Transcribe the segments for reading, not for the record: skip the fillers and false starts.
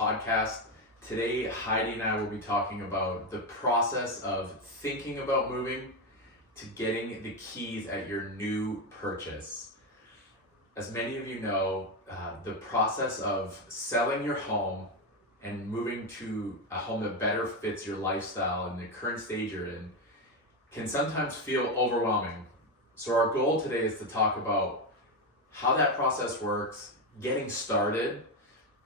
podcast. Today, Heidi and I will be talking about the process of thinking about moving to getting the keys at your new purchase. As many of you know, the process of selling your home and moving to a home that better fits your lifestyle and the current stage you're in can sometimes feel overwhelming. So our goal today is to talk about how that process works, getting started,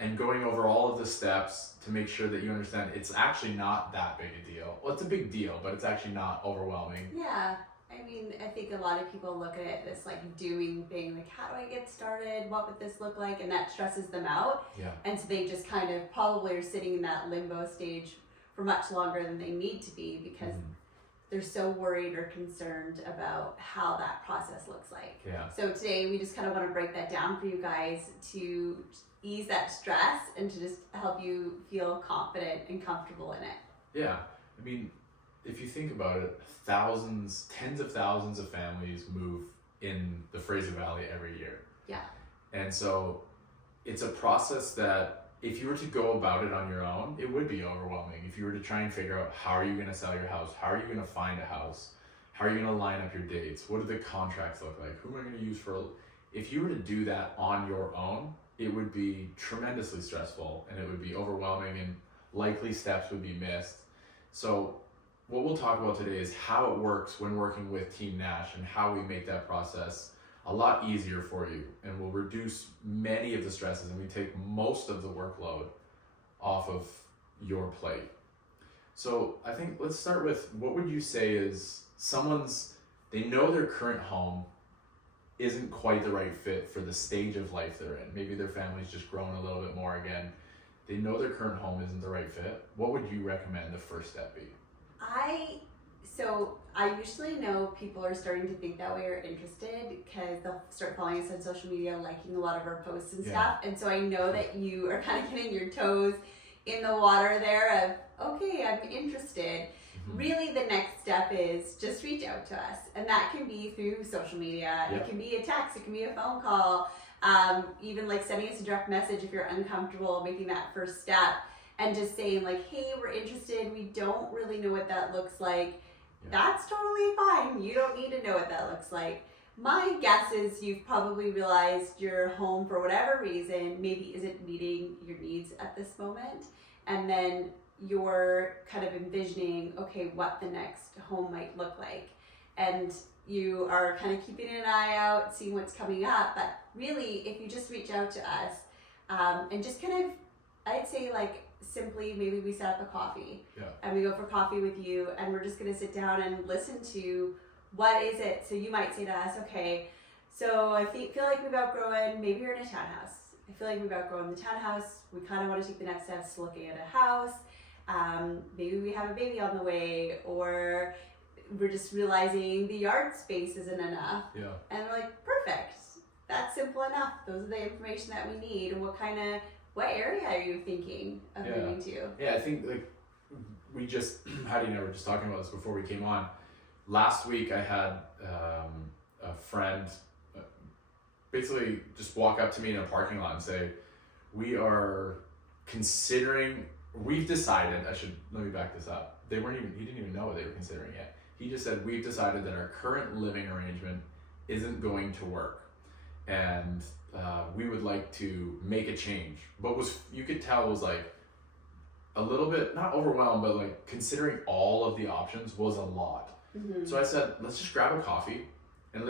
and going over all of the steps to make sure that you understand it's actually not that big a deal. Well, it's a big deal, but it's actually not overwhelming. Yeah, I mean, I think a lot of people look at it as like doing thing, like how do I get started? What would this look like? And that stresses them out. Yeah. And so they just kind of probably are sitting in that limbo stage for much longer than they need to be because they're so worried or concerned about how that process looks like. Yeah. So today we just kind of want to break that down for you guys to ease that stress and to just help you feel confident and comfortable in it. Yeah. I mean, if you think about it, thousands, tens of thousands of families move in the Fraser Valley every year. Yeah. And so it's a process that if you were to go about it on your own, it would be overwhelming. If you were to try and figure out how are you going to sell your house? How are you going to find a house? How are you going to line up your dates? What do the contracts look like? Who am I going to use for? If you were to do that on your own, it would be tremendously stressful and it would be overwhelming and likely steps would be missed. So what we'll talk about today is how it works when working with Team Nash and how we make that process a lot easier for you, and we'll reduce many of the stresses and we take most of the workload off of your plate. So I think let's start with, what would you say is they know their current home isn't quite the right fit for the stage of life they're in. Maybe their family's just grown a little bit more again. They know their current home isn't the right fit. What would you recommend the first step be? I usually know people are starting to think that way or interested because they'll start following us on social media, liking a lot of our posts and stuff. And so I know that you are kind of getting your toes in the water there of, okay, I'm interested. Really the next step is just reach out to us. And that can be through social media. It can be a text, it can be a phone call, even like sending us a direct message if you're uncomfortable making that first step. And just saying like, hey, we're interested. We don't really know what that looks like. That's totally fine. You don't need to know what that looks like. My guess is you've probably realized your home, for whatever reason, maybe isn't meeting your needs at this moment. And then you're kind of envisioning, okay, what the next home might look like. And you are kind of keeping an eye out, seeing what's coming up. But really, if you just reach out to us and just kind of, I'd say like, simply maybe we set up a coffee and we go for coffee with you and we're just going to sit down and listen to what is it. So you might say to us, okay, so I feel like we've outgrown, maybe you're in a townhouse. I feel like we've outgrown the townhouse. We kind of want to take the next steps to looking at a house. Maybe we have a baby on the way, or we're just realizing the yard space isn't enough. And we're like, perfect. That's simple enough. Those are the information that we need. And what area are you thinking of moving to? Yeah, I think like Heidi and I were just talking about this before we came on. Last week I had a friend basically just walk up to me in a parking lot and say, we've decided, let me back this up. He didn't even know what they were considering yet. He just said, we've decided that our current living arrangement isn't going to work. And we would like to make a change. But you could tell was like a little bit, not overwhelmed, but like considering all of the options was a lot. So I said, let's just grab a coffee and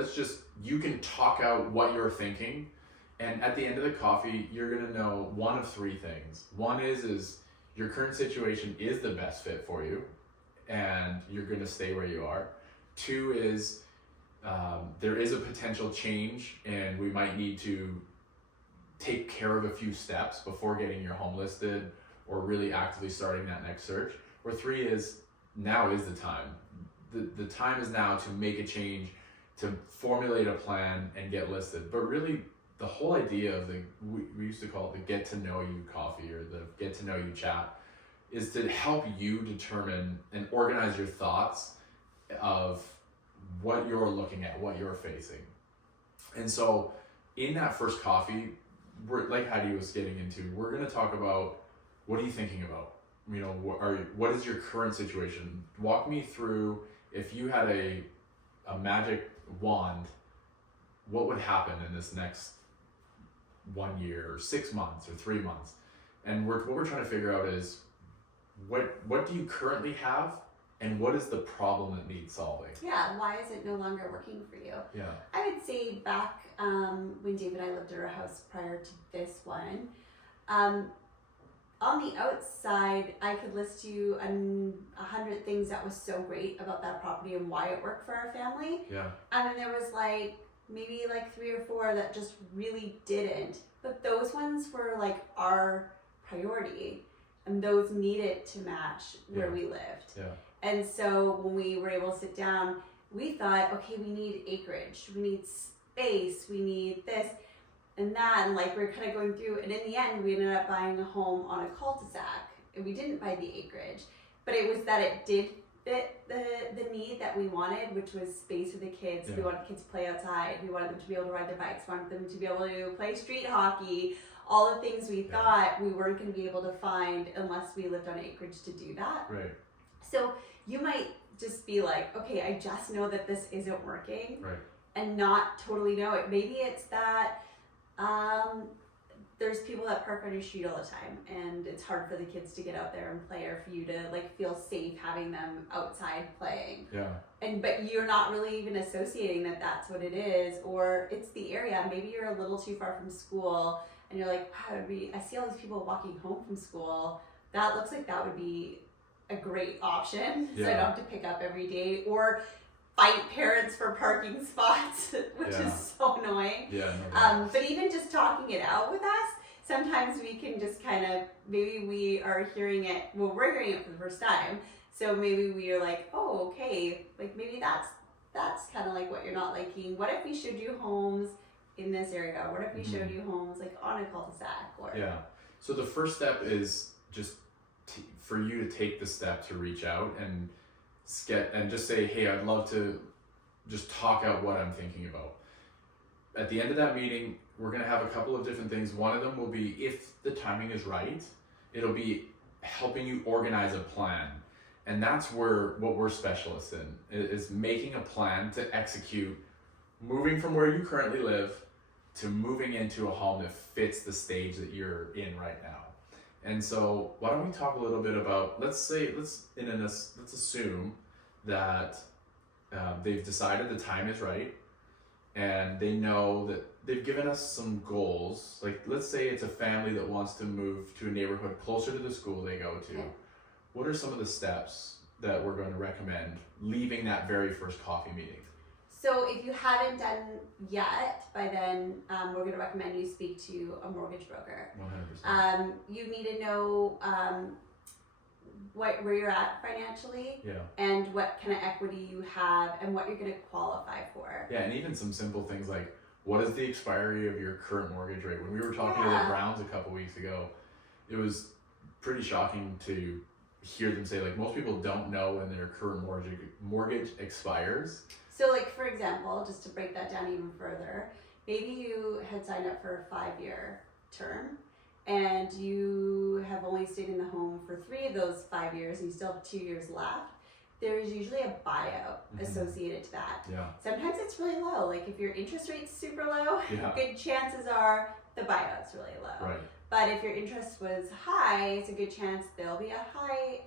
you can talk out what you're thinking. And at the end of the coffee, you're gonna know one of three things. One is your current situation is the best fit for you and you're gonna stay where you are. Two is, there is a potential change and we might need to take care of a few steps before getting your home listed or really actively starting that next search. Or three is, now is the time. The time is now to make a change, to formulate a plan and get listed. But really the whole idea of we used to call it the get to know you coffee or the get to know you chat is to help you determine and organize your thoughts of what you're looking at, what you're facing. And so in that first coffee, like Heidi was getting into, we're going to talk about what are you thinking about? You know, what is your current situation? Walk me through, if you had a magic wand, what would happen in this next 1 year or 6 months or 3 months? And what we're trying to figure out is what do you currently have, and what is the problem that needs solving? Yeah, why is it no longer working for you? Yeah. I would say back when Dave and I lived in our house prior to this one, on the outside, I could list you 100 things that was so great about that property and why it worked for our family. Yeah. And then there was maybe 3 or 4 that just really didn't. But those ones were our priority, and those needed to match where we lived. Yeah. And so when we were able to sit down, we thought, okay, we need acreage, we need space, we need this and that, and we're kind of going through, and in the end, we ended up buying a home on a cul-de-sac, and we didn't buy the acreage, but it was that it did fit the need that we wanted, which was space for the kids. Yeah. We wanted kids to play outside, we wanted them to be able to ride their bikes, we wanted them to be able to play street hockey, all the things we thought we weren't going to be able to find unless we lived on acreage to do that. Right. So you might just be like, okay, I just know that this isn't working, right, and not totally know it. Maybe it's that there's people that park on your street all the time, and it's hard for the kids to get out there and play, or for you to feel safe having them outside playing. Yeah. But you're not really even associating that that's what it is, or it's the area. Maybe you're a little too far from school, and you're like, wow, I see all these people walking home from school. That looks like that would be a great option, so I don't have to pick up every day or fight parents for parking spots, which is so annoying. Yeah. No, but even just talking it out with us, sometimes we can just kind of, maybe we are hearing it, well, we're hearing it for the first time, so maybe we are like, oh, okay, maybe that's kind of what you're not liking. What if we showed you homes in this area? What if we showed you homes on a cul-de-sac? Or so the first step is just for you to take the step to reach out and just say, hey, I'd love to just talk out what I'm thinking about. At the end of that meeting, we're going to have a couple of different things. One of them will be, if the timing is right, it'll be helping you organize a plan. And that's what we're specialists in, is making a plan to execute, moving from where you currently live to moving into a home that fits the stage that you're in right now. And so why don't we talk a little bit about, let's assume that they've decided the time is right, and they know that they've given us some goals. Let's say it's a family that wants to move to a neighborhood closer to the school they go to. Okay. What are some of the steps that we're going to recommend leaving that very first coffee meeting? So if you haven't done yet, by then we're going to recommend you speak to a mortgage broker. 100%. You need to know where you're at financially, and what kind of equity you have, and what you're going to qualify for. Yeah, and even some simple things like, what is the expiry of your current mortgage rate? When we were talking to the Browns a couple weeks ago, it was pretty shocking to hear them say, most people don't know when their current mortgage expires. So for example, just to break that down even further, maybe you had signed up for a 5-year term, and you have only stayed in the home for 3 of those 5 years, and you still have 2 years left. There's usually a buyout associated to that. Yeah. Sometimes it's really low. If your interest rate's super low, good chances are the buyout's really low. Right. But if your interest was high, it's a good chance there'll be a high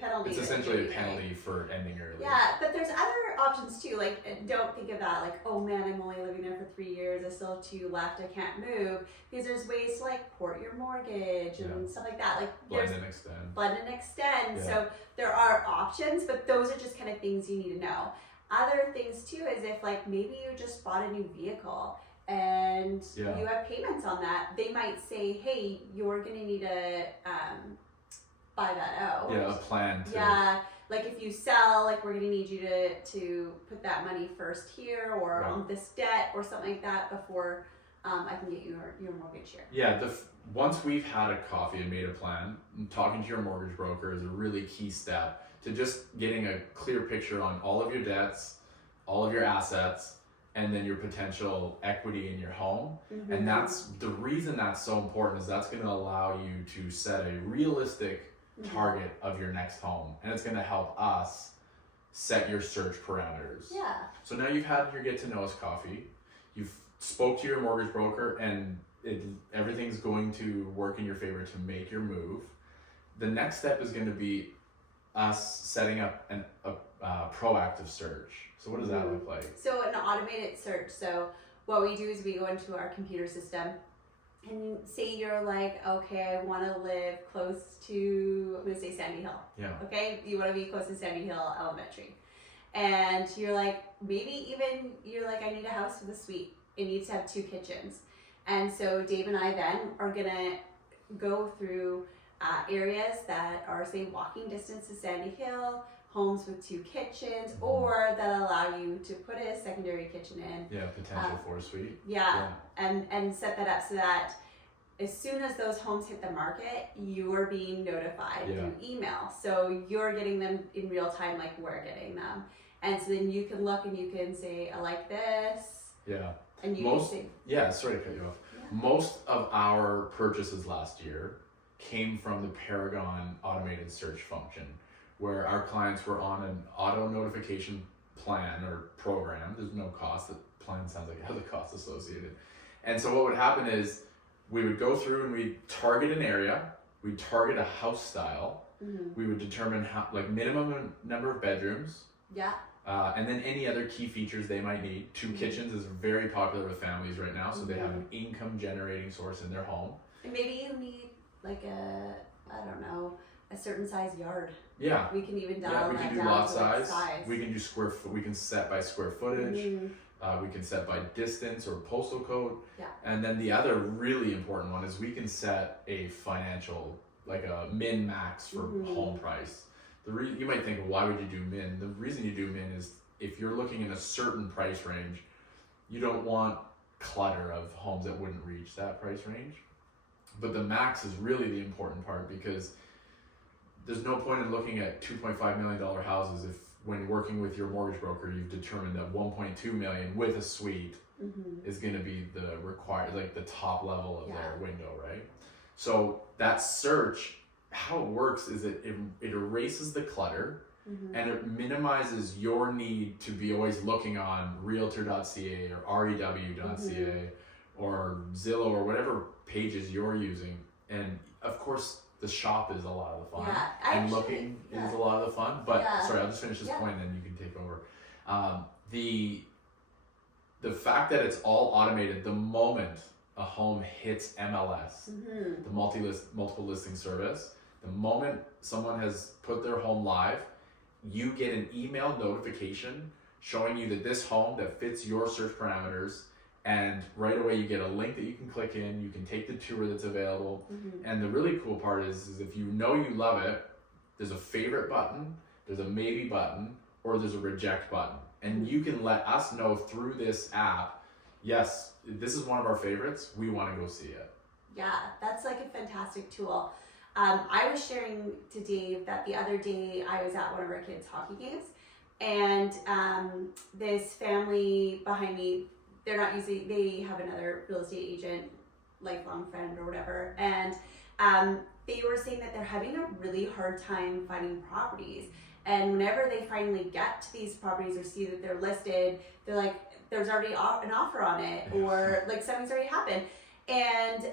penalty. It's essentially a penalty for ending early. Yeah, but there's other options too. Don't think of that oh man, I'm only living there for 3 years, I still have 2 left, I can't move. Because there's ways to port your mortgage and stuff like that. Blend and extend. Blend and extend. Yeah. So there are options, but those are just kind of things you need to know. Other things too is if maybe you just bought a new vehicle and you have payments on that, they might say, hey, you're gonna need to buy that out. Yeah, a plan. Yeah, if you sell, we're gonna need you to put that money first here, or on this debt or something like that before I can get you your mortgage here. Yeah, once we've had a coffee and made a plan, talking to your mortgage broker is a really key step to just getting a clear picture on all of your debts, all of your assets, and then your potential equity in your home. Mm-hmm. And that's the reason that's so important, is that's going to allow you to set a realistic target of your next home, and it's going to help us set your search parameters. Yeah. So now you've had your get to know us coffee, you've spoke to your mortgage broker, and everything's going to work in your favor to make your move. The next step is going to be us setting up a proactive search. So what does that look like? So an automated search. So what we do is we go into our computer system, and say you're like, okay, I want to live close to, I'm going to say Sandy Hill. Yeah. Okay, you want to be close to Sandy Hill Elementary. And you're like, maybe even you're like, I need a house with a suite. It needs to have 2 kitchens. And so Dave and I then are going to go through areas that are, say, walking distance to Sandy Hill, homes with 2 kitchens, or that allow you to put a secondary kitchen in. Yeah, potential for a suite. Yeah, and set that up so that as soon as those homes hit the market, you are being notified through email. So you're getting them in real time, like we're getting them. And so then you can look and you can say, I like this. Yeah. And you can say, sorry to cut you off. Yeah. Most of our purchases last year came from the Paragon automated search function, where our clients were on an auto notification plan or program. There's no cost. The plan sounds like it has a cost associated. And so what would happen is we would go through and we'd target an area, we'd target a house style, we would determine how, like, minimum number of bedrooms, and then any other key features they might need. 2 kitchens is very popular with families right now, so they have an income generating source in their home. And maybe you need like a certain size yard. Yeah. We can even dial we can do down lot to size. size. We can do we can set by square footage. We can set by distance or postal code. Yeah. And then the other really important one is we can set a financial, like a min max for home price. You might think, well, why would you do min? The reason you do min is if you're looking in a certain price range, you don't want clutter of homes that wouldn't reach that price range. But the max is really the important part, because there's no point in looking at $2.5 million houses if, when working with your mortgage broker, you've determined that $1.2 million with a suite is going to be the required, like the top level of their window, right? So that search, how it works is it erases the clutter and it minimizes your need to be always looking on realtor.ca or rew.ca or Zillow or whatever pages you're using. And of course, the shop is a lot of the fun, and looking is a lot of the fun. But sorry, I'll just finish this point, and then you can take over. The fact that it's all automated, the moment a home hits MLS, the multiple listing service, the moment someone has put their home live, you get an email notification showing you that this home that fits your search parameters. And right away you get a link that you can click in, you can take the tour that's available. And the really cool part is if you know you love it, there's a favorite button, there's a maybe button, or there's a reject button. And you can let us know through this app, yes, this is one of our favorites, we want to go see it. Yeah, that's like a fantastic tool. I was sharing to Dave that the other day I was at one of our kids' hockey games, and this family behind me, they have another real estate agent, lifelong friend or whatever, and they were saying that they're having a really hard time finding properties. And whenever they finally get to these properties or see that they're listed, they're like, there's already an offer on it, or like something's already happened. And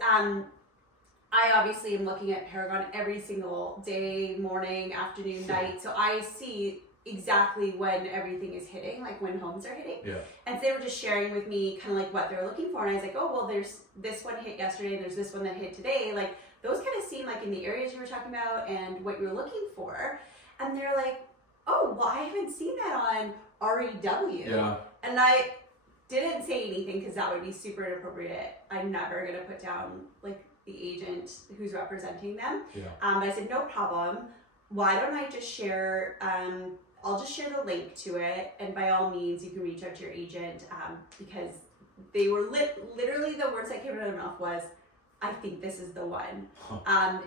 I obviously am looking at Paragon every single day, morning, afternoon, night, so I see exactly when everything is hitting, like when homes are hitting. And so they were just sharing with me kind of like what they're looking for, and I was like, oh well, there's this one hit yesterday and there's this one that hit today, like those kind of seem like in the areas you were talking about and what you were looking for. And they're like, oh well, I haven't seen that on REW. And I didn't say anything because that would be super inappropriate. I'm never gonna put down like the agent who's representing them. But I said, no problem, why don't I just share, I'll just share the link to it, and by all means you can reach out to your agent, because they were literally the words that came out of their mouth was, I think this is the one.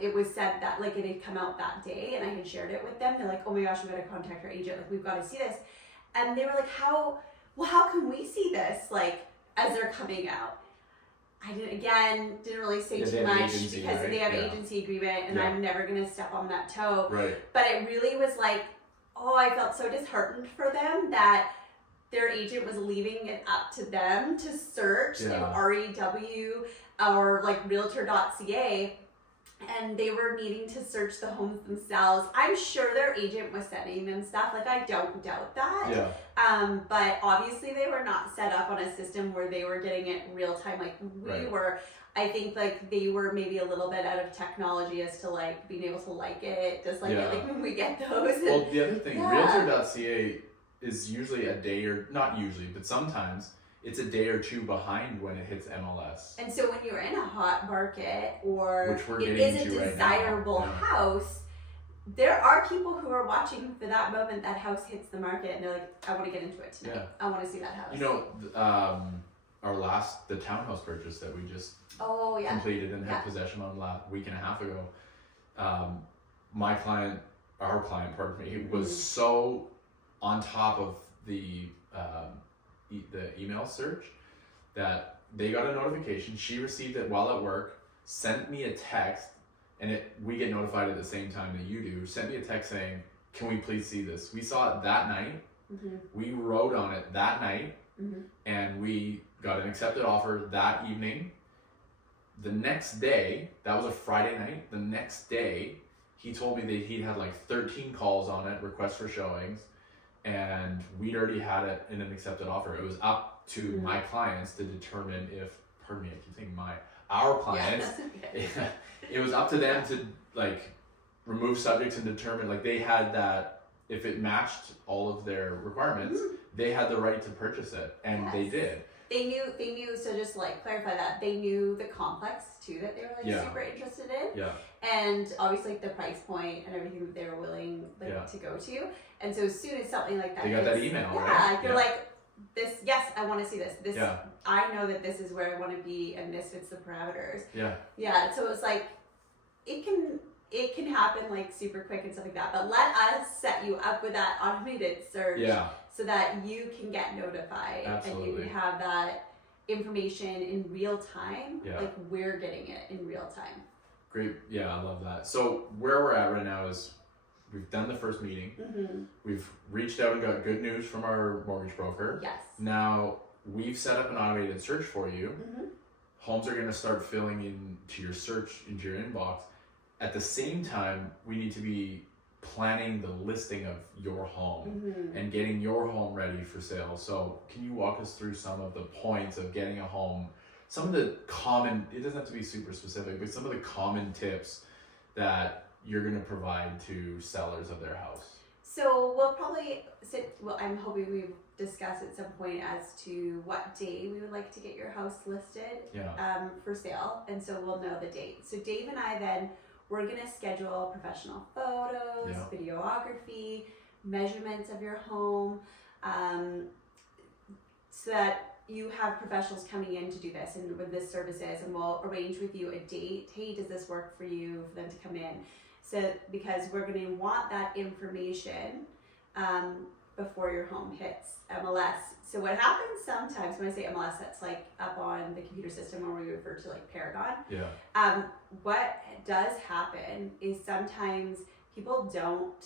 It was said that like it had come out that day and I had shared it with them. They're like, oh my gosh, we gotta contact our agent, like we've got to see this. And they were like, well, how can we see this, like, as they're coming out? I didn't really say Yeah, they too have much agency, because right? they have Yeah. agency agreement, and Yeah. I'm never going to step on that toe. Right. But it really was like, oh, I felt so disheartened for them that their agent was leaving it up to them to search through REW or like realtor.ca, and they were needing to search the homes themselves. I'm sure their agent was sending them stuff. Like, I don't doubt that. Yeah. But obviously they were not set up on a system where they were getting it real time like we were. I think like they were maybe a little bit out of technology as to like being able to like it, just like it, like when we get those. Well, the other thing, realtor.ca is usually a day, or not usually, but sometimes it's a day or two behind when it hits MLS. And so when you're in a hot market, or which we're it getting is a into right desirable now. house, there are people who are watching for that moment that house hits the market, and they're like, I want to get into it tonight. I want to see that house. You know, the townhouse purchase that we just completed and had possession on week and a half ago. Our client, he was so on top of the email search that they got a notification. She received it while at work, sent me a text, and we get notified at the same time that you do. Sent me a text saying, "Can we please see this?" We saw it that night. We wrote on it that night, and we got an accepted offer that evening. The next day, that was a Friday night. The next day, he told me that he'd had like 13 calls on it, requests for showings, and we'd already had it in an accepted offer. It was up to my clients to determine if, pardon me, I keep saying our clients, it was up to them to like remove subjects and determine, like they had that, if it matched all of their requirements, they had the right to purchase it, and they did. They knew, so just like clarify that, they knew the complex too that they were like super interested in. And obviously like the price point and everything that they were willing to go to. And so as soon as something like that, they got that email, right? You're like, this, yes, I want to see this. This, I know that this is where I want to be, and this fits the parameters. So it's like, it can happen like super quick and stuff like that, but let us set you up with that automated search so that you can get notified and you can have that information in real time, like we're getting it in real time. Great. I love that. So where we're at right now is we've done the first meeting. We've reached out and got good news from our mortgage broker. Now we've set up an automated search for you. Homes are going to start filling into your search, into your inbox. At the same time, we need to be planning the listing of your home and getting your home ready for sale. So can you walk us through some of the points of getting a home, some of the common, it doesn't have to be super specific, but some of the common tips that you're going to provide to sellers of their house? So we'll probably I'm hoping we discuss at some point as to what day we would like to get your house listed for sale. And so we'll know the date. So Dave and I then, we're going to schedule professional photos, videography, measurements of your home, so that you have professionals coming in to do this and with this services, and we'll arrange with you a date. Hey, does this work for you, for them to come in? So because we're going to want that information before your home hits MLS. So what happens sometimes when I say MLS, that's like up on the computer system, or we refer to like Paragon. What does happen is sometimes people don't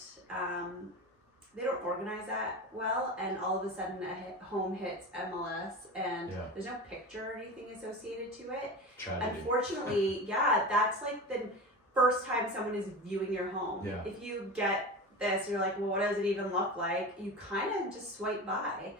organize that well, and all of a sudden a home hits MLS and there's no picture or anything associated to it. Tragedy. Unfortunately, that's like the first time someone is viewing your home. If you get this, you're like, well, what does it even look like? You kind of just swipe by.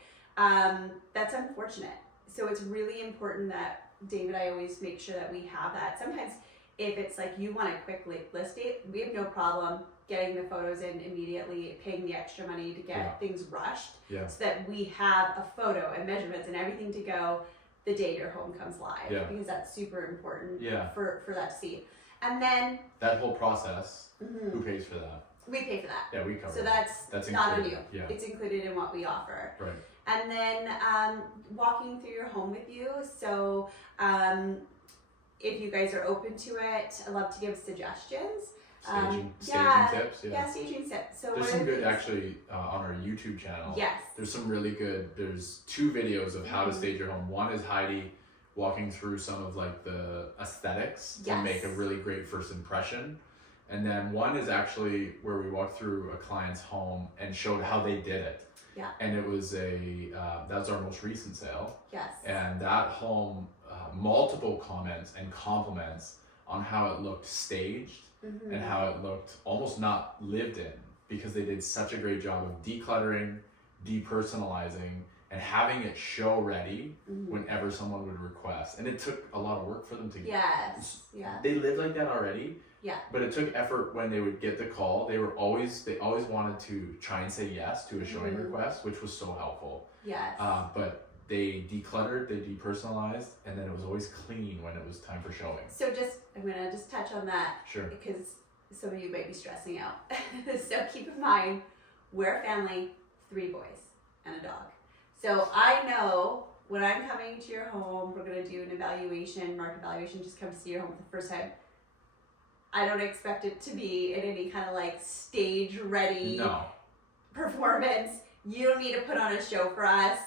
That's unfortunate. So it's really important that David, I always make sure that we have that. Sometimes if it's like you want a quick list date, we have no problem getting the photos in immediately, paying the extra money to get things rushed, so that we have a photo and measurements and everything to go the day your home comes live, because that's super important for that to see. And then that whole process, who pays for that? We pay for that. Yeah, we cover so that. That's not on you. It's included in what we offer. Right. And then walking through your home with you. So if you guys are open to it, I love to give suggestions. Staging tips. Yeah, staging tips. So there's some good actually on our YouTube channel. Yes. There's some really good. There's 2 videos of how to stage your home. One is Heidi walking through some of like the aesthetics to make a really great first impression. And then one is actually where we walked through a client's home and showed how they did it. Yeah. And it was that was our most recent sale. Yes. And that home, multiple comments and compliments on how it looked staged and how it looked almost not lived in, because they did such a great job of decluttering, depersonalizing, and having it show ready whenever someone would request. And it took a lot of work for them to get. Yes. Yeah. They lived like that already. Yeah. But it took effort when they would get the call. They always wanted to try and say yes to a showing request, which was so helpful. Yes. But they decluttered, they depersonalized, and then it was always clean when it was time for showing. So I'm gonna just touch on that. Sure. Because some of you might be stressing out. So keep in mind, we're a family, 3 boys and a dog. So I know when I'm coming to your home, we're gonna do an evaluation, market evaluation, just come see your home for the first time. I don't expect it to be in any kind of like stage ready performance. You don't need to put on a show for us.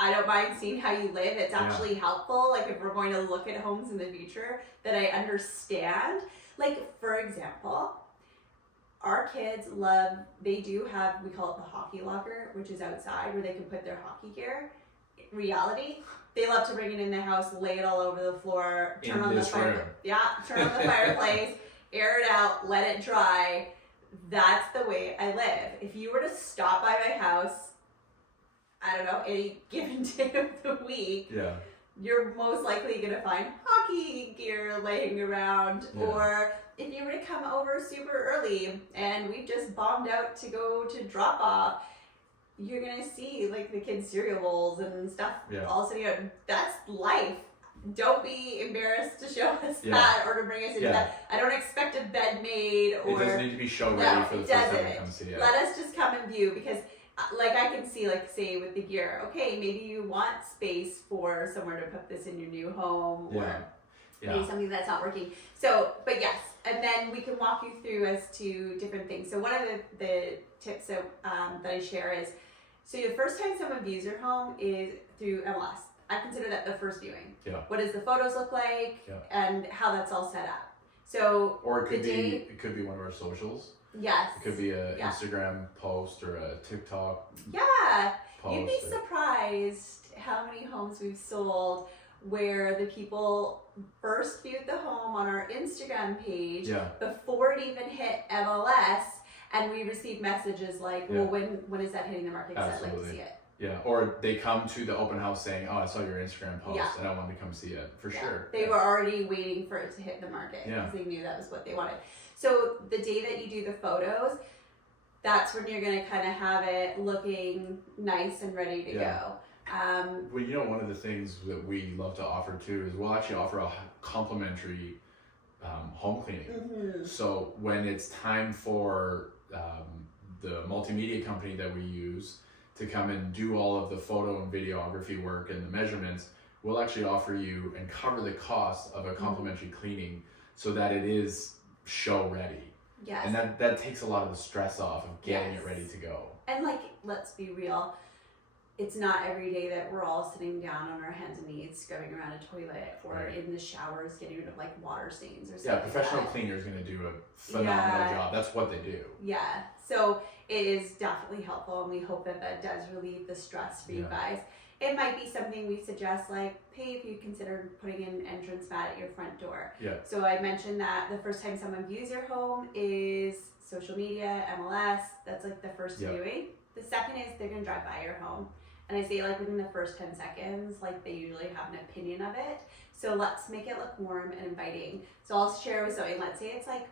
I don't mind seeing how you live. It's actually helpful. Like if we're going to look at homes in the future that I understand. Like for example, our kids they do have, we call it the hockey locker, which is outside where they can put their hockey gear. Reality, they love to bring it in the house, lay it all over the floor, turn on the fireplace, air it out, let it dry. That's the way I live. If you were to stop by my house, I don't know, any given day of the week, you're most likely going to find hockey gear laying around. Or if you were to come over super early and we've just bombed out to go to drop off, you're going to see like the kids' cereal bowls and stuff all sitting out. That's life. Don't be embarrassed to show us that or to bring us into that. I don't expect a bed made or... It doesn't need to be show ready for the first time to come see it. Let us just come and view, because like I can see, like say with the gear, okay, maybe you want space for somewhere to put this in your new home or maybe something that's not working. So, but yes, and then we can walk you through as to different things. So one of the tips that I share is, so the first time someone views your home is through MLS. I consider that the first viewing. Yeah. What does the photos look like and how that's all set up. So or it could be one of our socials. Yes. It could be a Instagram post or a TikTok. Yeah. You'd be surprised how many homes we've sold where the people first viewed the home on our Instagram page before it even hit MLS, and we received messages like, well, when is that hitting the market? Because I'd like to see it. Yeah, or they come to the open house saying, oh, I saw your Instagram post and I wanted to come see it, for sure. They were already waiting for it to hit the market because they knew that was what they wanted. So the day that you do the photos, that's when you're going to kind of have it looking nice and ready to go. Well, you know, one of the things that we love to offer too is we'll actually offer a complimentary home cleaning. So when it's time for the multimedia company that we use to come and do all of the photo and videography work and the measurements, we'll actually offer you and cover the cost of a complimentary cleaning so that it is show ready. Yes. And that takes a lot of the stress off of getting it ready to go. And like, let's be real, it's not every day that we're all sitting down on our hands and knees scrubbing around a toilet or in the showers getting rid of like water stains or something. Yeah, a professional cleaner is going to do a phenomenal job. That's what they do. Yeah, so it is definitely helpful, and we hope that that does relieve the stress for you guys. It might be something we suggest, like, hey, if you consider putting an entrance mat at your front door. Yeah. So I mentioned that the first time someone views your home is social media, MLS. That's like the first viewing. The second is they're going to drive by your home. And I say like within the first 10 seconds, like they usually have an opinion of it. So let's make it look warm and inviting. So I'll share with Zoe, let's say it's like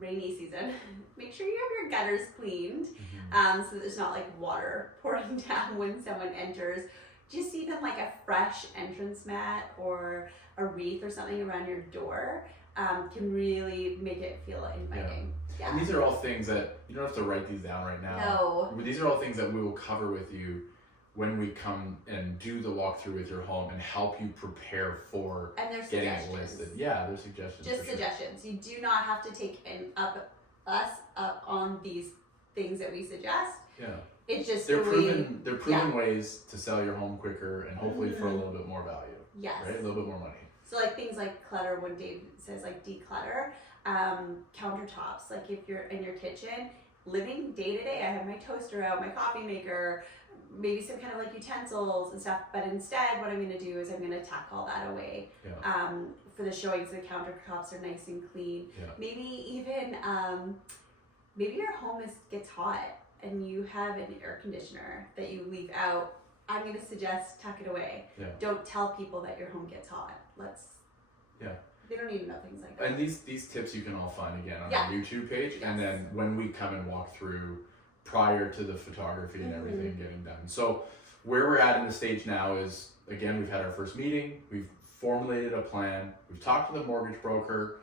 rainy season. Make sure you have your gutters cleaned so that there's not like water pouring down when someone enters. Just even like a fresh entrance mat or a wreath or something around your door can really make it feel inviting. Yeah. And these are all things that you don't have to write these down right now. No. These are all things that we will cover with you when we come and do the walkthrough with your home and help you prepare for getting it listed. Yeah, there's suggestions. Just suggestions. You do not have to take up us up on these things that we suggest. Yeah. It's just they're the proven ways to sell your home quicker and hopefully for a little bit more value. Yes. Right? A little bit more money. So like things like clutter, when Dave says like declutter, countertops, like if you're in your kitchen, living day to day, I have my toaster out, my coffee maker, maybe some kind of like utensils and stuff, but instead what I'm going to do is I'm going to tuck all that away. Yeah. For the showings, the countertops are nice and clean. Yeah. Maybe even, maybe your home gets hot and you have an air conditioner that you leave out. I'm going to suggest tuck it away. Yeah. Don't tell people that your home gets hot. They don't need to know things like that. And these tips you can all find again on our YouTube page. Yes. And then when we come and walk through prior to the photography and everything getting done. So where we're at in the stage now is, again, we've had our first meeting. We've formulated a plan. We've talked to the mortgage broker.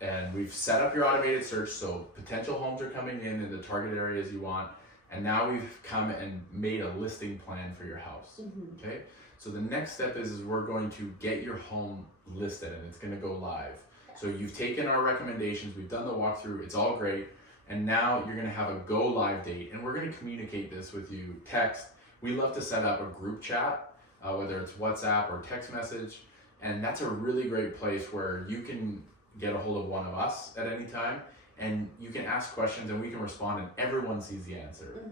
And we've set up your automated search. So potential homes are coming in the target areas you want. And now we've come and made a listing plan for your house. Okay. So the next step is we're going to get your home listed and it's going to go live. So you've taken our recommendations, we've done the walkthrough, it's all great. And now you're going to have a go live date and we're going to communicate this with you text. We love to set up a group chat, whether it's WhatsApp or text message. And that's a really great place where you can get a hold of one of us at any time and you can ask questions and we can respond and everyone sees the answer.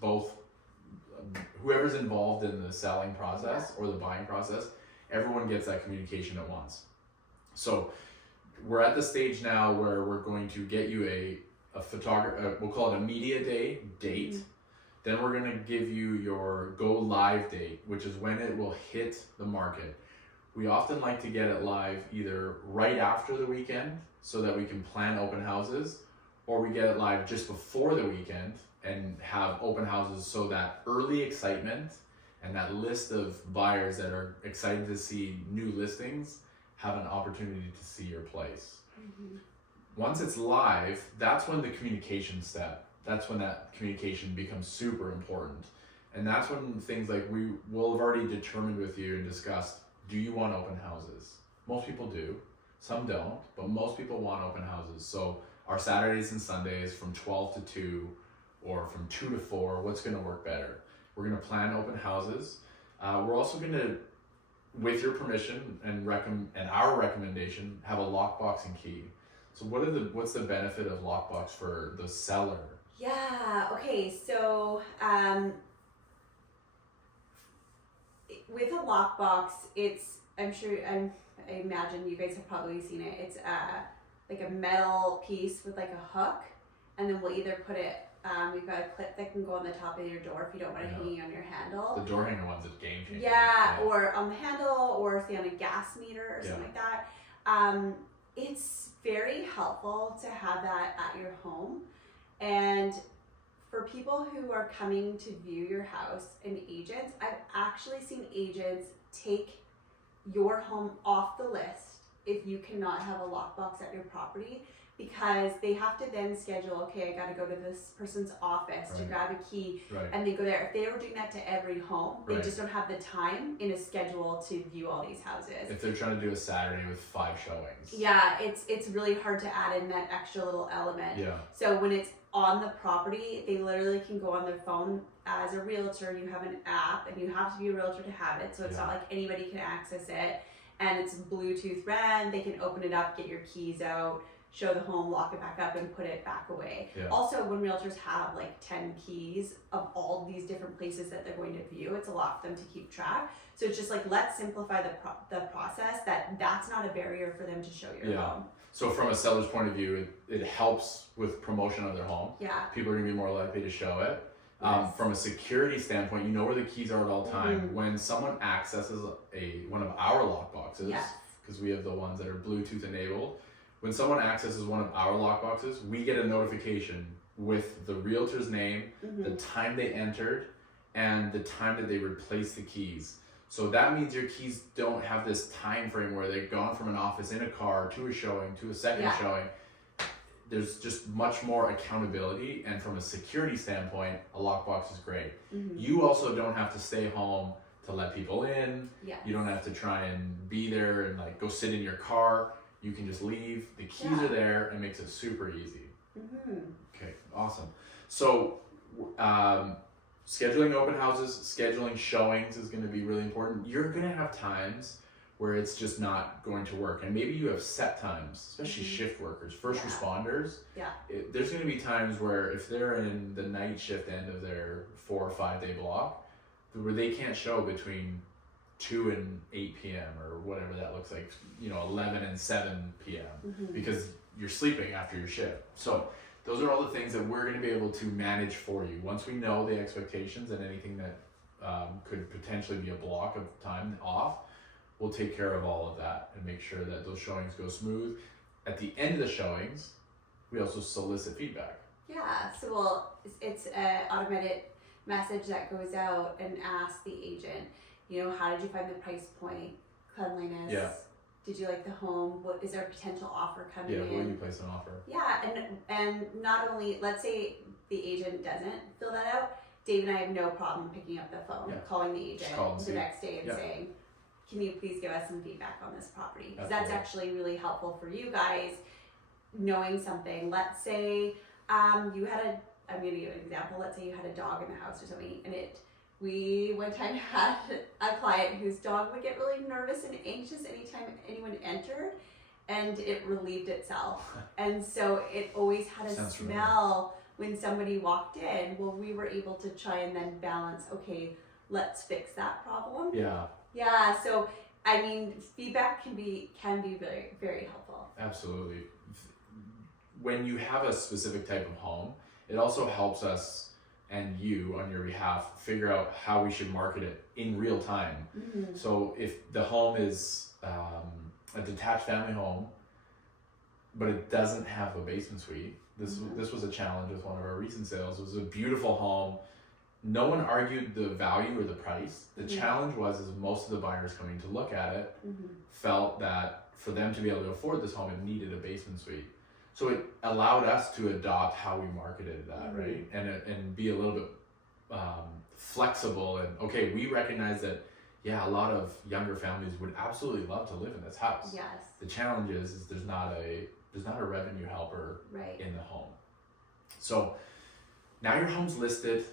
Both whoever's involved in the selling process or the buying process, everyone gets that communication at once. So we're at the stage now where we're going to get you a photographer, we'll call it a media day date. Then we're going to give you your go live date, which is when it will hit the market. We often like to get it live either right after the weekend so that we can plan open houses, or we get it live just before the weekend and have open houses so that early excitement and that list of buyers that are excited to see new listings have an opportunity to see your place. Once it's live, that's when the communication step, that's when that communication becomes super important. And that's when things like we will have already determined with you and discussed, do you want open houses? Most people do, some don't, but most people want open houses. So our Saturdays and Sundays from 12 to 2 or from 2 to 4, what's going to work better? We're going to plan open houses. We're also going to, with your permission and our recommendation, have a lockbox and key. So what's the benefit of lockbox for the seller? Yeah, okay, so with a lockbox, I imagine you guys have probably seen it. It's like a metal piece with like a hook, and then we'll either put it, we've got a clip that can go on the top of your door if you don't want it hanging on your handle. The door hanger one's a game changer. Yeah, or on the handle, or say on a gas meter or something like that. It's very helpful to have that at your home. And for people who are coming to view your house and agents, I've actually seen agents take your home off the list if you cannot have a lockbox at your property, because they have to then schedule, okay, I got to go to this person's office to grab a key, and they go there. If they were doing that to every home, they just don't have the time in a schedule to view all these houses. If they're trying to do a Saturday with 5 showings. Yeah, it's really hard to add in that extra little element. Yeah. So when it's on the property, they literally can go on their phone. As a realtor, you have an app, and you have to be a realtor to have it, so it's not like anybody can access it, and it's Bluetooth ran. They can open it up, get your keys out, show the home, lock it back up, and put it back away. Also, when realtors have like 10 keys of all these different places that they're going to view, it's a lot for them to keep track. So it's just like, let's simplify the process, that's not a barrier for them to show your home. So from a seller's point of view, it helps with promotion of their home. People are going to be more likely to show it. From a security standpoint, you know where the keys are at all time. When someone accesses one of our lockboxes, because we have the ones that are Bluetooth enabled, when someone accesses one of our lockboxes, we get a notification with the realtor's name, the time they entered, and the time that they replaced the keys. So that means your keys don't have this time frame where they've gone from an office in a car to a showing to a second showing. There's just much more accountability, and from a security standpoint, a lockbox is great. You also don't have to stay home to let people in. You don't have to try and be there and like go sit in your car. You can just leave. The keys are there, and makes it super easy. Okay, awesome. So, scheduling open houses, scheduling showings is going to be really important. You're going to have times where it's just not going to work, and maybe you have set times, especially shift workers, first responders. There's going to be times where if they're in the night shift end of their 4 or 5 day block, where they can't show between 2 and 8 p.m. or whatever that looks like, 11 and 7 p.m. because you're sleeping after your shift. So those are all the things that we're going to be able to manage for you. Once we know the expectations and anything that could potentially be a block of time off, we'll take care of all of that and make sure that those showings go smooth. At the end of the showings, we also solicit feedback. Yeah, so it's an automated message that goes out and asks the agent, how did you find the price point, cleanliness? Yeah. Did you like the home? What is there a potential offer coming in? Yeah, will you place an offer? Yeah, and not only, let's say the agent doesn't fill that out, Dave and I have no problem picking up the phone, calling the agent the next day and saying, can you please give us some feedback on this property? Because that's actually really helpful for you guys, knowing something. Let's say you had I'm going to give an example. Let's say you had a dog in the house or something, and we one time had a client whose dog would get really nervous and anxious anytime anyone entered, and it relieved itself. And so it always had a smell when somebody walked in. Well, we were able to try and then balance, okay, let's fix that problem. Yeah, so I mean, feedback can be very, very helpful. Absolutely. When you have a specific type of home, it also helps us and you on your behalf figure out how we should market it in real time. So if the home is a detached family home, but it doesn't have a basement suite, this was a challenge with one of our recent sales. It was a beautiful home. No one argued the value or the price. The challenge was most of the buyers coming to look at it felt that for them to be able to afford this home, it needed a basement suite. So it allowed us to adopt how we marketed that, right? And be a little bit flexible. And okay, we recognize that, a lot of younger families would absolutely love to live in this house. Yes. The challenge is there's not a revenue helper in the home. So now your home's listed.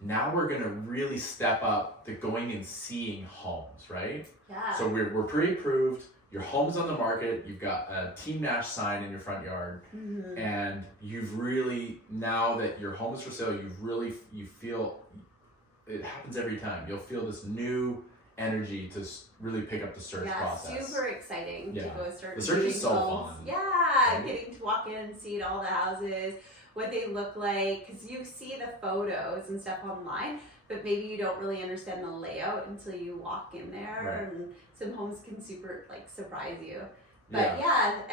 Now we're gonna really step up the going and seeing homes, right? Yeah. So we're pre-approved. Your home's on the market. You've got a Team Nash sign in your front yard, and you've really, now that your home is for sale, you feel it happens every time. You'll feel this new energy to really pick up the search process. Yeah, super exciting to go start. The search is so fun. Yeah, right? Getting to walk in and see all the houses, what they look like, because you see the photos and stuff online, but maybe you don't really understand the layout until you walk in there, and some homes can super surprise you. But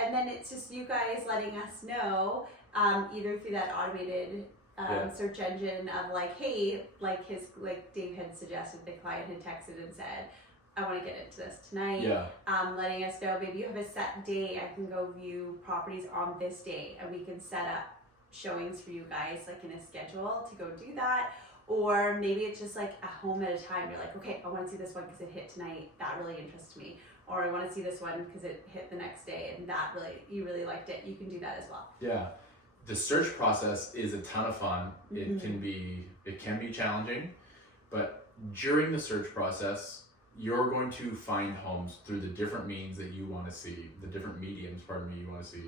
and then it's just you guys letting us know, either through that automated search engine of hey, Dave had suggested, the client had texted and said, I want to get into this tonight. Letting us know, maybe you have a set day, I can go view properties on this day, and we can set up showings for you guys in a schedule to go do that. Or maybe it's just a home at a time. You're okay, I want to see this one because it hit tonight. That really interests me. Or I want to see this one because it hit the next day and you really liked it. You can do that as well. Yeah. The search process is a ton of fun. It can be challenging, but during the search process, you're going to find homes through the different means that you want to see, the different mediums, you want to see.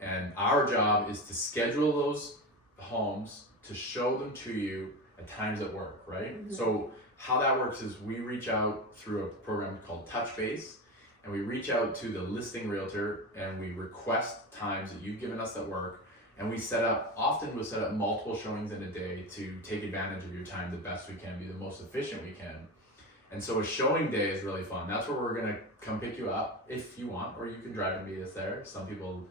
And our job is to schedule those homes, to show them to you at times at work, right? So how that works is we reach out through a program called Touch Base, and we reach out to the listing realtor and we request times that you've given us at work, and we'll set up multiple showings in a day to take advantage of your time the best we can, be the most efficient we can. And so a showing day is really fun. That's where we're gonna come pick you up if you want, or you can drive and meet us there. Some people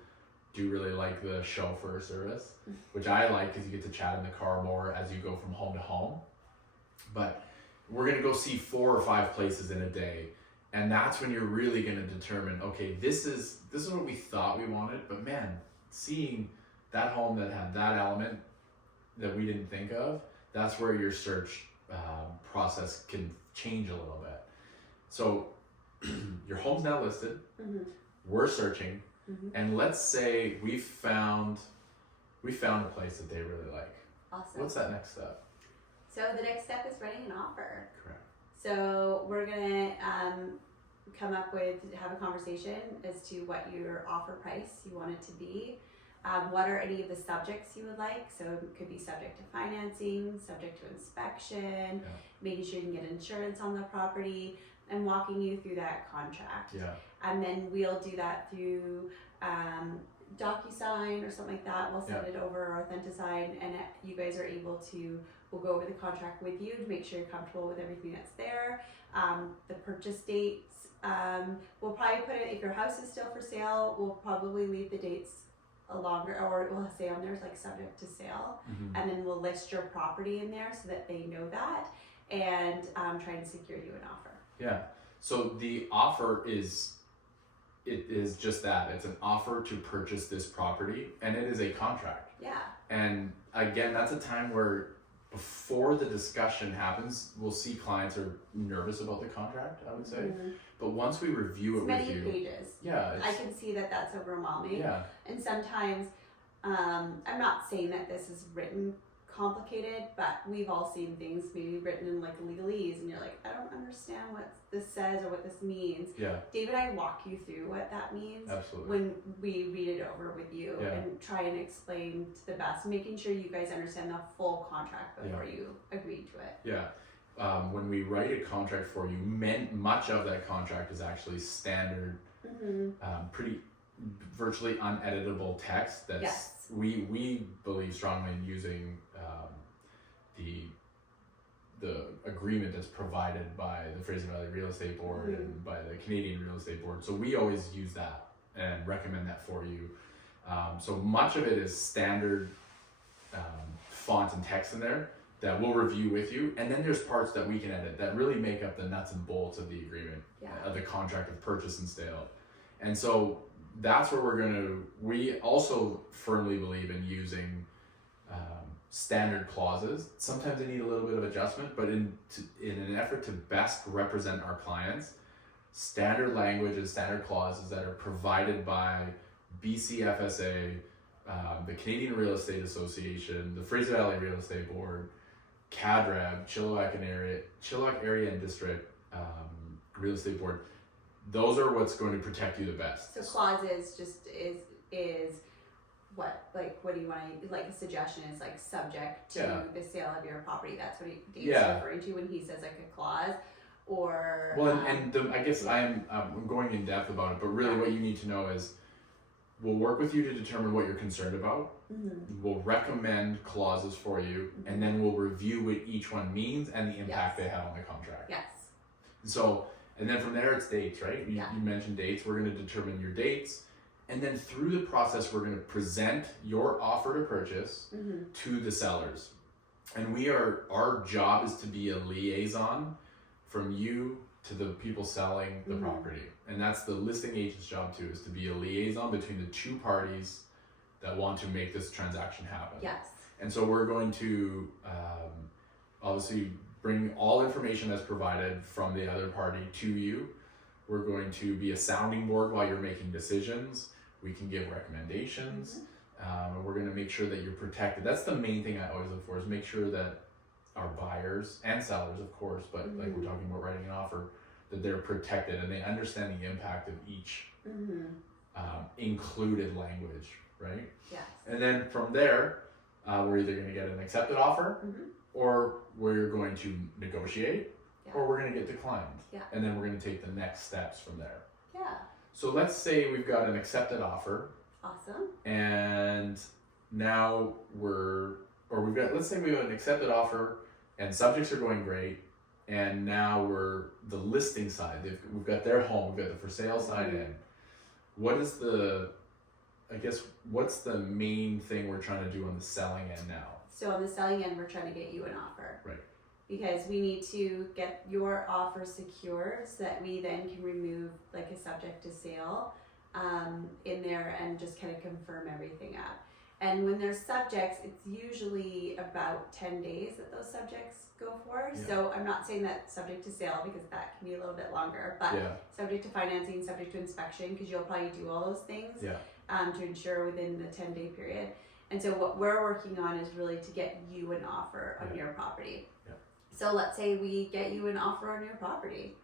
do really like the chauffeur service, which I like because you get to chat in the car more as you go from home to home. But we're gonna go see 4 or 5 places in a day, and that's when you're really gonna determine, okay, this is what we thought we wanted, but man, seeing that home that had that element that we didn't think of, that's where your search process can change a little bit. So your home's now listed, we're searching. And let's say we found a place that they really like. Awesome. What's that next step? So the next step is writing an offer. Correct. So we're gonna have a conversation as to what your offer price you want it to be. What are any of the subjects you would like? So it could be subject to financing, subject to inspection, making sure you can get insurance on the property, and walking you through that contract. Yeah. And then we'll do that through DocuSign or something like that. We'll send it over or Authenticide, and you guys are able to, we'll go over the contract with you to make sure you're comfortable with everything that's there. The purchase dates, we'll probably put it, if your house is still for sale, we'll probably leave the dates longer, or we'll say on there like subject to sale, and then we'll list your property in there so that they know that, and try and secure you an offer. Yeah. So the offer is just that. It's an offer to purchase this property, and it is a contract. Yeah. And again, that's a time where before the discussion happens, we'll see clients are nervous about the contract, I would say. But once we review it with you, many pages. Yeah, I can see that that's overwhelming. Yeah. And sometimes, I'm not saying that this is written complicated, but we've all seen things maybe written in like legalese, and you're like, I don't understand what this says or what this means. Yeah. David, I walk you through what that means. Absolutely. When we read it over with you and try and explain to the best, making sure you guys understand the full contract before you agree to it. Yeah. When we write a contract for you, much of that contract is actually standard, pretty virtually uneditable text. That's we believe strongly in using the agreement that's provided by the Fraser Valley Real Estate Board and by the Canadian Real Estate Board. So we always use that and recommend that for you. So much of it is standard font and text in there that we'll review with you, and then there's parts that we can edit that really make up the nuts and bolts of the agreement, of the contract of purchase and sale. And so that's where we also firmly believe in using standard clauses. Sometimes they need a little bit of adjustment, but in an effort to best represent our clients, standard language and standard clauses that are provided by BCFSA, the Canadian Real Estate Association, the Fraser Valley Real Estate Board, CADREB, Chilliwack Area and District Real Estate Board. Those are what's going to protect you the best. So clauses just is what, like, what do you want to, like, a suggestion is like subject to the sale of your property. That's what Dave's referring to when he says like a clause, or I guess I'm going in depth about it, but really what you need to know is we'll work with you to determine what you're concerned about. We'll recommend clauses for you, and then we'll review what each one means and the impact they have on the contract. So, and then from there it's dates, right? You mentioned dates. We're going to determine your dates, and then through the process we're going to present your offer to purchase to the sellers. And our job is to be a liaison from you to the people selling the property. And that's the listing agent's job too, is to be a liaison between the two parties that want to make this transaction happen. And so we're going to obviously bring all information that's provided from the other party to you. We're going to be a sounding board while you're making decisions. We can give recommendations. And we're going to make sure that you're protected. That's the main thing I always look for, is make sure that our buyers and sellers, of course, but like we're talking about writing an offer, that they're protected and they understand the impact of each included language, right? And then from there, we're either going to get an accepted offer, or we're going to negotiate, or we're going to get declined. And then we're going to take the next steps from there. So let's say we've got an accepted offer. Awesome. And now let's say we have an accepted offer and subjects are going great, and now we're the listing side. We've got their home, we've got the for sale side in. What's the main thing we're trying to do on the selling end now? So on the selling end, we're trying to get you an offer. Right. Because we need to get your offer secure so that we then can remove like a subject to sale in there and just kind of confirm everything up. And when there's subjects, it's usually about 10 days that those subjects go for. Yeah. So I'm not saying that subject to sale because that can be a little bit longer, but subject to financing, subject to inspection, because you'll probably do all those things to ensure within the 10-day period. And so what we're working on is really to get you an offer on your property. Yeah. So let's say we get you an offer on your property.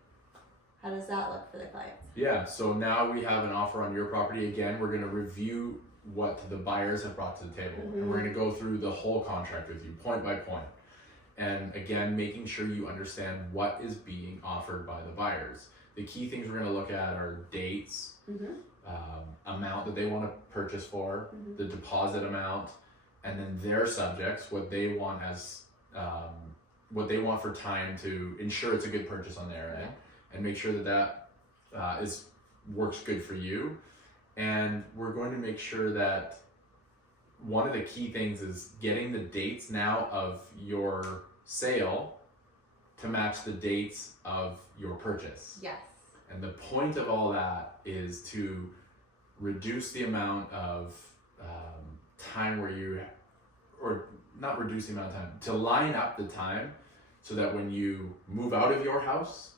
How does that look for the clients? Yeah, so now we have an offer on your property. Again, we're going to review what the buyers have brought to the table. And we're going to go through the whole contract with you, point by point. And again, making sure you understand what is being offered by the buyers. The key things we're going to look at are dates, amount that they want to purchase for, the deposit amount, and then their subjects, what they want as, what they want for time to ensure it's a good purchase on their end, and make sure that works good for you. And we're going to make sure that one of the key things is getting the dates now of your sale to match the dates of your purchase. Yes. And the point of all that is to reduce the amount of time where you, or not reduce the amount of time, to line up the time so that when you move out of your house,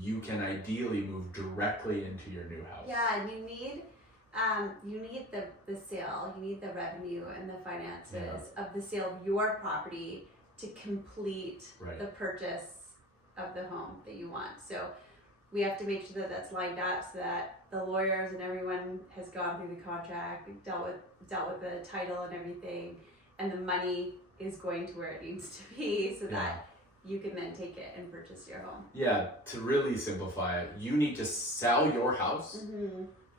you can ideally move directly into your new house. Yeah, and you need the sale, you need the revenue and the finances of the sale of your property to complete the purchase of the home that you want. So we have to make sure that that's lined up so that the lawyers and everyone has gone through the contract, dealt with the title and everything, and the money is going to where it needs to be so that you can then take it and purchase your home. Yeah, to really simplify it, you need to sell your house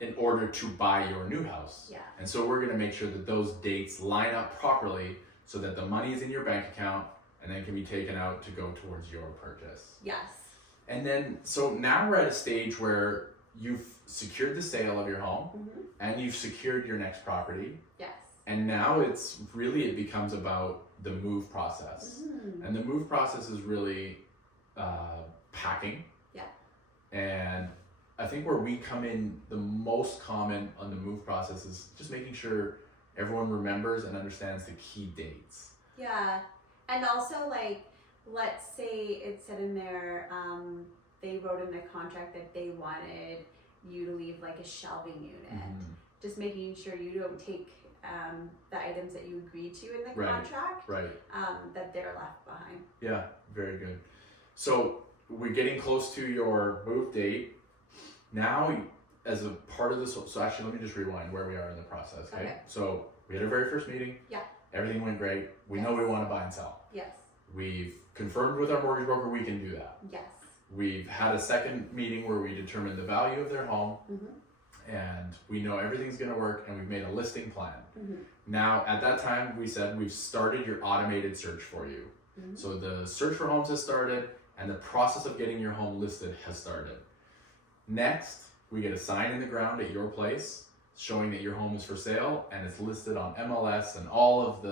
in order to buy your new house. Yeah. And so we're going to make sure that those dates line up properly so that the money is in your bank account and then can be taken out to go towards your purchase. Yes. And then, so now we're at a stage where you've secured the sale of your home and you've secured your next property. Yes. And now it becomes about the move process. And the move process is really packing. Yeah. And I think where we come in the most common on the move process is just making sure everyone remembers and understands the key dates. Yeah. And also, like, let's say it said in there, they wrote in the contract that they wanted you to leave like a shelving unit. Just making sure you don't take the items that you agreed to in the contract, that they're left behind. Yeah, very good. So we're getting close to your move date. Now, as a part of this, so actually let me just rewind where we are in the process, okay? So we had our very first meeting. Yeah. Everything went great. We know we want to buy and sell. Yes. We've confirmed with our mortgage broker we can do that. Yes. We've had a second meeting where we determined the value of their home. And we know everything's going to work, and we've made a listing plan. Now, at that time, we said we've started your automated search for you. So the search for homes has started, and the process of getting your home listed has started. Next, we get a sign in the ground at your place showing that your home is for sale, and it's listed on MLS and all of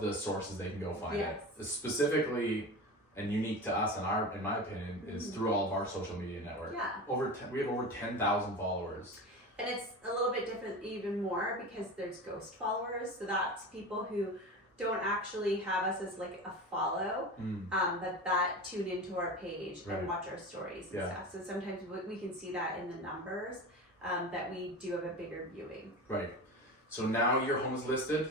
the sources they can go find it. Specifically and unique to us, in my opinion, is through all of our social media network. Yeah. We have over 10,000 followers. And it's a little bit different even more because there's ghost followers. So that's people who don't actually have us as like a follow, that tune into our page and watch our stories and stuff. So sometimes we can see that in the numbers, that we do have a bigger viewing. Right. So now your home is listed.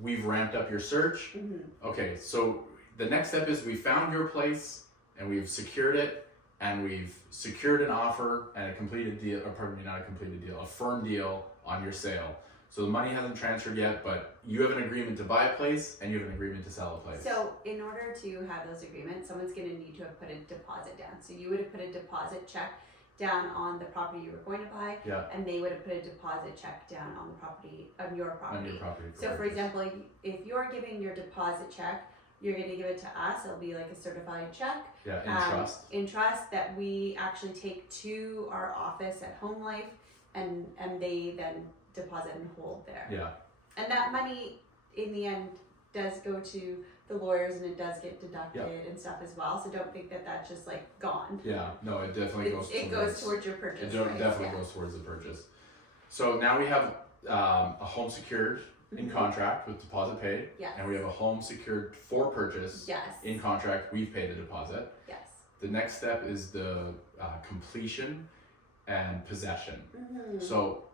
We've ramped up your search. Okay, so the next step is we found your place and we've secured it, and we've secured an offer and a completed deal, or pardon me, not a completed deal, a firm deal on your sale. So the money hasn't transferred yet, but you have an agreement to buy a place and you have an agreement to sell a place. So in order to have those agreements, someone's going to need to have put a deposit down. So you would have put a deposit check down on the property you were going to buy, and they would have put a deposit check down on the property, on your property. So for example, if you're giving your deposit check, you're going to give it to us. It'll be like a certified check. Yeah, in trust. In trust, that we actually take to our office at Home Life, and they then deposit and hold there. Yeah. And that money, in the end, does go to the lawyers, and it does get deducted and stuff as well. So don't think that that's just like gone. Yeah, no, it definitely goes. It goes towards your purchase. It definitely goes towards the purchase. So now we have a home secured in contract with deposit paid, Yes. and we have a home secured for purchase Yes. in contract. We've paid the deposit. Yes. The next step is the completion and possession. So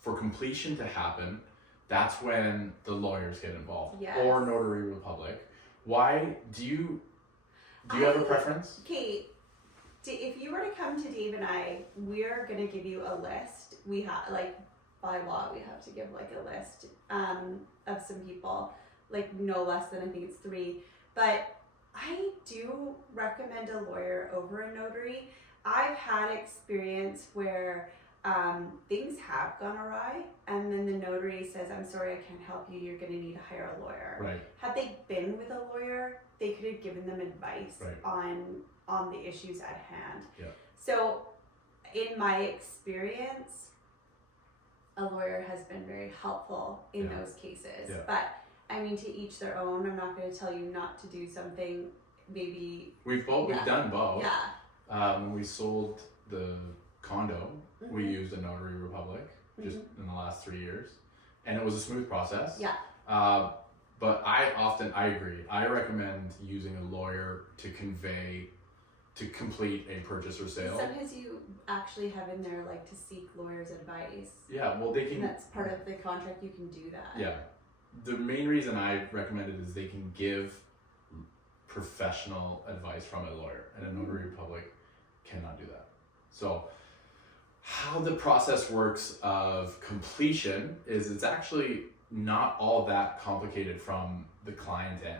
for completion to happen, that's when the lawyers get involved, Yes. or notary public. Why do you have a preference? Kate, if you were to come to Dave and I, we're gonna give you a list. We have, like, by law, we have to give like a list of some people, like no less than, I think it's 3. But I do recommend a lawyer over a notary. I've had experience where things have gone awry, and then the notary says, "I'm sorry, I can't help you. You're going to need to hire a lawyer." Right. Had they been with a lawyer, they could have given them advice on the issues at hand. Yeah. So, in my experience, a lawyer has been very helpful in those cases. Yeah. But I mean, to each their own. I'm not going to tell you not to do something. Maybe We've done both. yeah. When we sold the condo, we used a notary republic just in the last 3 years, and it was a smooth process. Yeah. But I agree. I recommend using a lawyer to complete a purchase or sale. Sometimes you actually have in there like to seek lawyers' advice. Yeah, well, they can. And that's part of the contract. You can do that. Yeah, the main reason I recommend it is they can give professional advice from a lawyer, and a notary public cannot do that. So how the process works of completion is it's actually not all that complicated from the client end.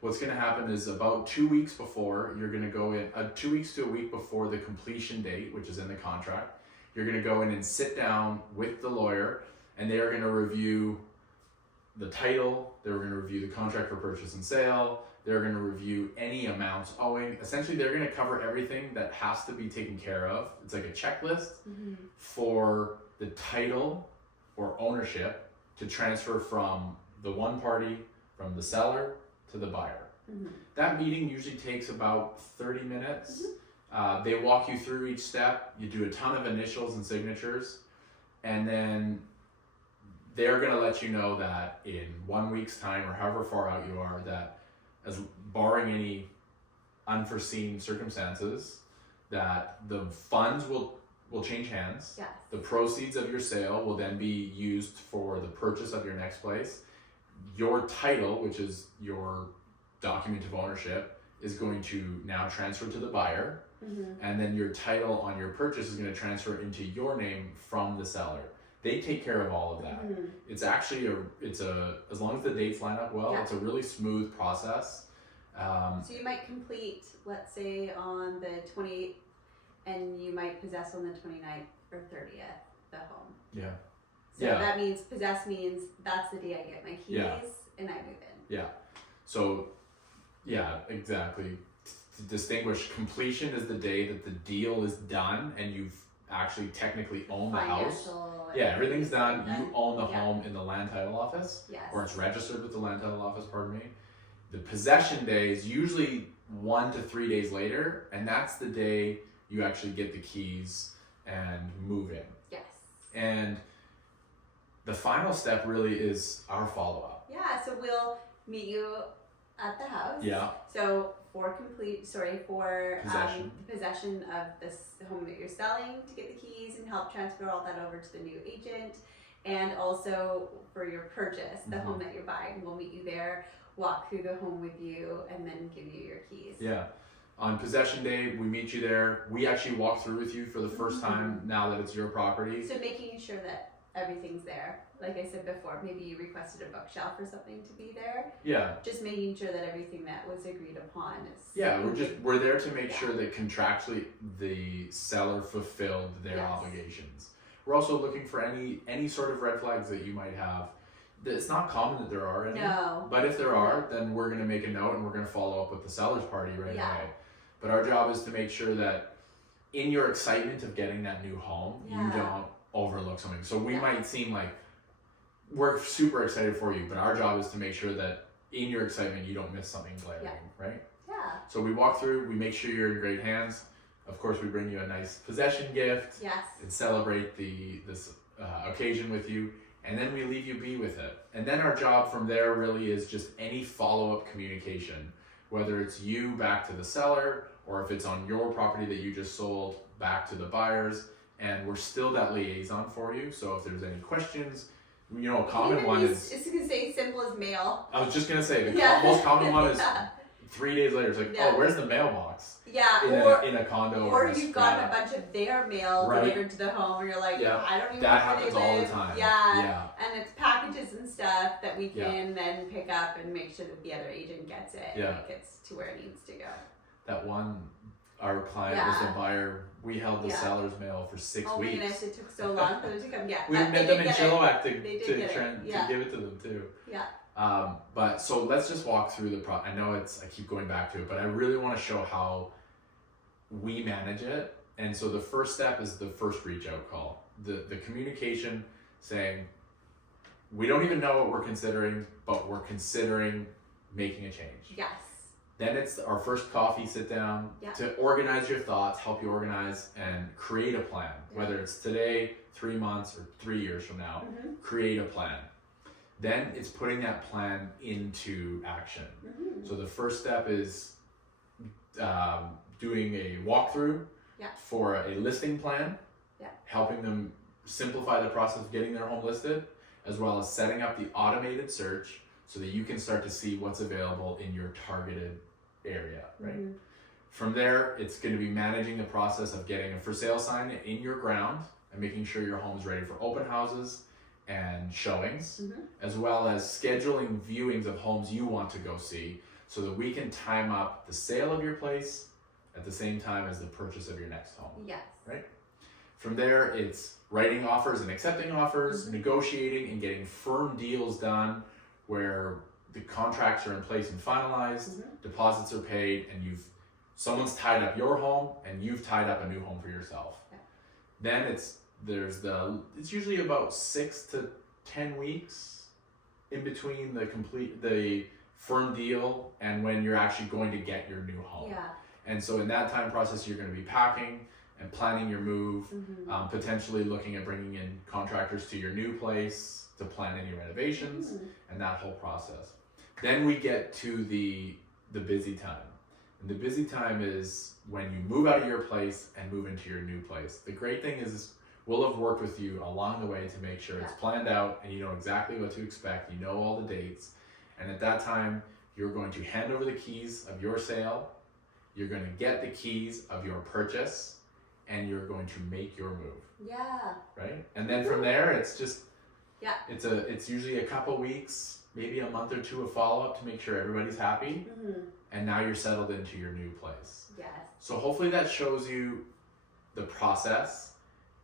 What's going to happen is about 2 weeks before, you're going to go in, 2 weeks to a week before the completion date, which is in the contract, you're going to go in and sit down with the lawyer, and they are going to review the title, they're going to review the contract for purchase and sale, they're going to review any amounts owing. Essentially, they're going to cover everything that has to be taken care of. It's like a checklist for the title or ownership to transfer from the one party, from the seller to the buyer. That meeting usually takes about 30 minutes. They walk you through each step. You do a ton of initials and signatures, and then they're going to let you know that in 1 week's time, or however far out you are, that as barring any unforeseen circumstances, that the funds will change hands. Yes. The proceeds of your sale will then be used for the purchase of your next place. Your title, which is your document of ownership, is going to now transfer to the buyer, and then your title on your purchase is going to transfer into your name from the seller. They take care of all of that. It's actually as long as the dates line up well, it's a really smooth process. So you might complete, let's say, on the 28th, and you might possess on the 29th or 30th, the home. Yeah. So that means possess means that's the day I get my keys and I move in. Yeah. So, yeah, exactly. To distinguish, completion is the day that the deal is done and you've actually technically own the house. Yeah, everything's done. You own the home in the land title office, or it's registered with the land title office, pardon me. The possession day is usually 1 to 3 days later, and that's the day you actually get the keys and move in. Yes. And the final step really is our follow-up. Yeah, so we'll meet you at the house. Yeah. So for Possession. the possession of this home that you're selling, to get the keys and help transfer all that over to the new agent, and also for your purchase, the home that you're buying. We'll meet you there, walk through the home with you, and then give you your keys. Yeah. On possession day, we meet you there. We actually walk through with you for the first time now that it's your property. So making sure that everything's there. Like I said before, maybe you requested a bookshelf or something to be there. Yeah. Just making sure that everything that was agreed upon is. Yeah, we're there to make sure that contractually the seller fulfilled their obligations. We're also looking for any sort of red flags that you might have. It's not common that there are any. No. But if there are, then we're going to make a note and we're going to follow up with the seller's party right away. But our job is to make sure that in your excitement of getting that new home, you don't overlook something. So we might seem like we're super excited for you, but our job is to make sure that in your excitement, you don't miss something glaring, right? Yeah. So we walk through, we make sure you're in great hands. Of course, we bring you a nice possession gift Yes. and celebrate this occasion with you. and then we leave you be with it. And then our job from there really is just any follow-up communication, whether it's you back to the seller, or if it's on your property that you just sold back to the buyers, and we're still that liaison for you. So if there's any questions, you know, a common one is... It's going to say simple as mail. I was just going to say, the most common one is Yeah. 3 days later, it's like, Yeah. oh, where's the mailbox? Yeah, In a condo or a you've strata. gotten a bunch of their mail Right. delivered to the home, and you're like, Yeah. I don't even That know where happens they all the live. time. Yeah. Yeah. And it's packages and stuff that we Yeah. can then pick up and make sure that the other agent gets it Yeah. and it gets to where it needs to go. That one, our client was the buyer. We held the seller's mail for 6 Oh my weeks. goodness, it took so long for them to come. Yeah, We they met did them in get it. Chilliwack They did to get it. Yeah. give it to them too. Yeah. But so let's just walk through the I know I keep going back to it, but I really want to show how we manage it. And so the first step is the first reach out call. The communication saying, we don't even know what we're considering, but we're considering making a change. Yes. Then it's our first coffee sit down to organize your thoughts, help you organize and create a plan. Whether it's today, 3 months, or 3 years from now, create a plan. Then it's putting that plan into action. So the first step is doing a walkthrough for a listing plan, helping them simplify the process of getting their home listed, as well as setting up the automated search so that you can start to see what's available in your targeted area, right? From there, it's going to be managing the process of getting a for sale sign in your ground and making sure your home is ready for open houses and showings, as well as scheduling viewings of homes you want to go see so that we can time up the sale of your place at the same time as the purchase of your next home. Yes. Right? From there, it's writing offers and accepting offers, negotiating and getting firm deals done where the contracts are in place and finalized, deposits are paid, and someone's tied up your home and you've tied up a new home for yourself. Yeah. Then it's usually about 6 to 10 weeks in between the firm deal and when you're actually going to get your new home. Yeah. And so in that time process, you're going to be packing and planning your move, potentially looking at bringing in contractors to your new place to plan any renovations and that whole process. Then we get to the busy time. And the busy time is when you move out of your place and move into your new place. The great thing is we'll have worked with you along the way to make sure it's planned out and you know exactly what to expect, you know all the dates. And at that time, you're going to hand over the keys of your sale, you're going to get the keys of your purchase, and you're going to make your move. Yeah. Right? And then from there, it's just, it's usually a couple weeks, maybe a month or two of follow-up to make sure everybody's happy. And now you're settled into your new place. Yes. So hopefully that shows you the process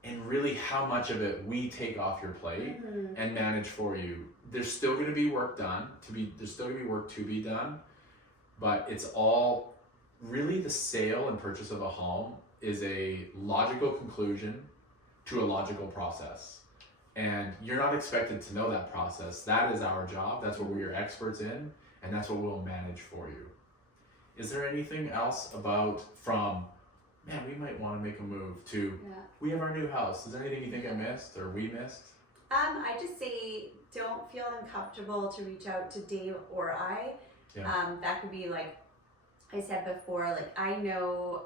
and really how much of it we take off your plate and manage for you. There's still going to be work there's still going to be work to be done, but it's all really the sale and purchase of a home is a logical conclusion to a logical process. And you're not expected to know that process. That is our job. That's what we're experts in, and that's what we'll manage for you. Is there anything else from, man, we might want to make a move to, we have our new house. Is there anything you think I missed or we missed? I just say don't feel uncomfortable to reach out to Dave or I. That could be like I said before, like I know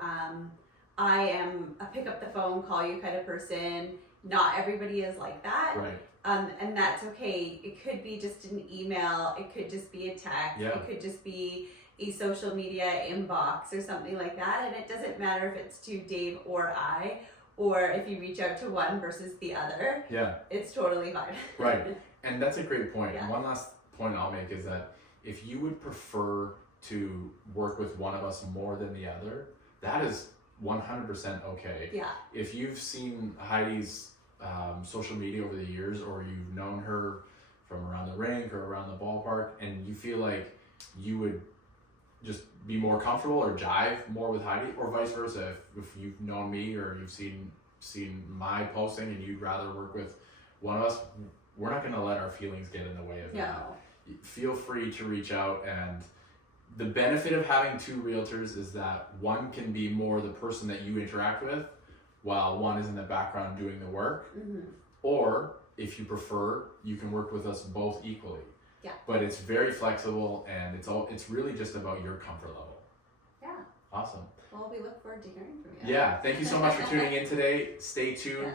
I am a pick up the phone, call you kind of person. Not everybody is like that. Right. And that's okay. It could be just an email. It could just be a text. Yeah. It could just be a social media inbox or something like that. And it doesn't matter if it's to Dave or I, or if you reach out to one versus the other. Yeah. It's totally fine. Right. And that's a great point. Yeah. And one last point I'll make is that if you would prefer to work with one of us more than the other, that is 100% okay. Yeah. If you've seen Heidi's social media over the years, or you've known her from around the rink or around the ballpark, and you feel like you would just be more comfortable or jive more with Heidi, or vice versa, if you've known me or you've seen my posting and you'd rather work with one of us, we're not going to let our feelings get in the way of that. Feel free to reach out. And the benefit of having two realtors is that one can be more the person that you interact with while one is in the background doing the work, or if you prefer, you can work with us both equally. Yeah. But it's very flexible, and it's really just about your comfort level. Yeah. Awesome. Well, we look forward to hearing from you. Yeah, thank you so much for tuning in today. Stay tuned.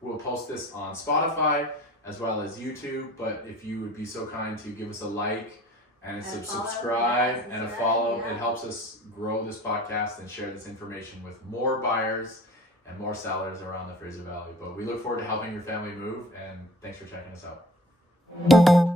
We'll post this on Spotify as well as YouTube, but if you would be so kind to give us a like and subscribe and a follow, it helps us grow this podcast and share this information with more buyers and more sellers around the Fraser Valley. But we look forward to helping your family move, and thanks for checking us out.